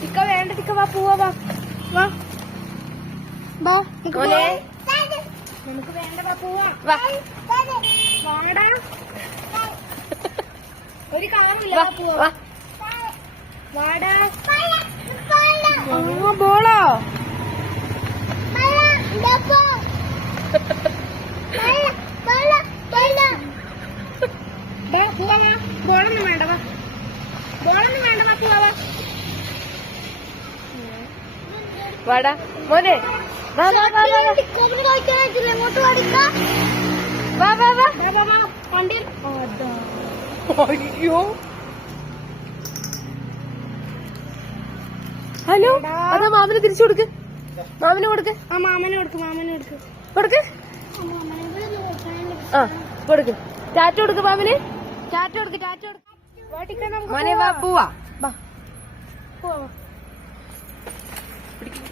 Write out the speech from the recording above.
ടിക്ക വേണ്ട ടിക്ക വാ പോവാ വാ. വാ. വാ നമുക്ക് മോനെ. നമുക്ക് വേണ്ട വാ പോവാ. വാ. വാടാ. ഒരു കാണില്ല വാ പോവാ. വാടാ. ആ, ബോളോ. ബോളൊന്നും വേണ്ട വാ. ബോളൊന്നും വേണ്ട വാ പോവാ വാ വാടാ. മോനെ വാ വാ വാ വാ വാ. വാ വാ വാ. വാ, വാ, വാ. വണ്ടി അതാ അയ്യോ. ഹലോ? അതാ മാമന് തിരിച്ചു കൊടുക്ക്. മാമന് കൊടുക്ക്. ആ മാമന് കൊടുക്ക് മാമന് കൊടുക്ക്. കൊടുക്ക്. ആ കൊടുക്ക്. ടാറ്റ കൊടുക്ക് മാമന്. ടാറ്റ കൊടുക്ക് ടാറ്റ കൊടുക്ക്. മോനെ വാ പോവാ. വാ. പോവാ. പിടിക്കും